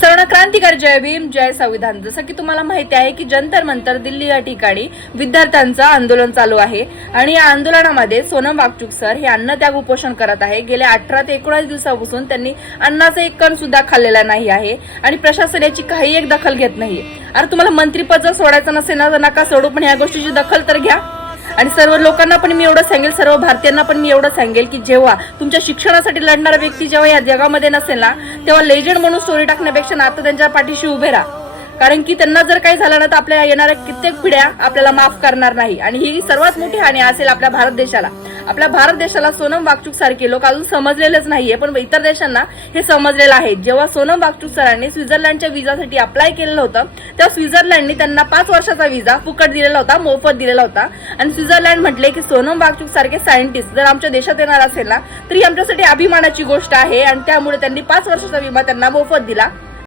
सर्वांना क्रांतिकारी जय भीम जय संविधान। जसं की तुम्हाला माहिती आहे की जंतर मंतर दिल्ली या ठिकाणी विद्यार्थ्यांचं आंदोलन चालू आहे आणि या आंदोलनामध्ये सोनम वांगचुक सर हे अन्नत्याग उपोषण करत आहे। गेल्या 18 ते 19 दिवसापासून त्यांनी अन्नाचा एक कण सुद्धा खाल्लेला नाही आहे आणि प्रशासन याची काही एक दखल घेत नाहीये। अरे तुम्हाला मंत्रीपद जर सोडायचं नसेल ना तर नका सोडू, पण या गोष्टीची दखल तर घ्या। आणि सर्व लोकांना पण मी एवढं सांगेल, सर्व भारतीयांना पण मी एवढं सांगेल की जेव्हा तुमच्या शिक्षणासाठी लढणारा व्यक्ती जेव्हा या जगामध्ये नसेल ना तेव्हा लेजंड म्हणून स्टोरी टाकण्यापेक्षा ना आता त्यांच्या पाठीशी उभे राहा, कारण की त्यांना जर काही झालं ना तर आपल्या येणाऱ्या कित्येक पिढ्या आपल्याला माफ करणार नाही आणि ही सर्वात मोठी हानी असेल आपल्या भारत देशाला। आपल्या भारत देशाला सोनम वांगचुक सारखे लोक अजून समजलेलेच नाहीये, पण इतर देशांना हे समजलेलं आहे। जेव्हा सोनम वांगचुक सरांनी स्वित्झर्लंडच्या विजासाठी अप्लाय केलेलं होतं तेव्हा स्वित्झर्लंडने त्यांना 5 वर्षाचा विजा फुकट दिलेला होता, मोफत दिलेला होता आणि स्वित्झर्लंड म्हटले की सोनम वांगचुक सारखे सायंटिस्ट जर आमच्या देशात येणार असेल ना तरी आमच्यासाठी अभिमानाची गोष्ट आहे आणि त्यामुळे त्यांनी 5 वर्षाचा विमा त्यांना मोफत दिला।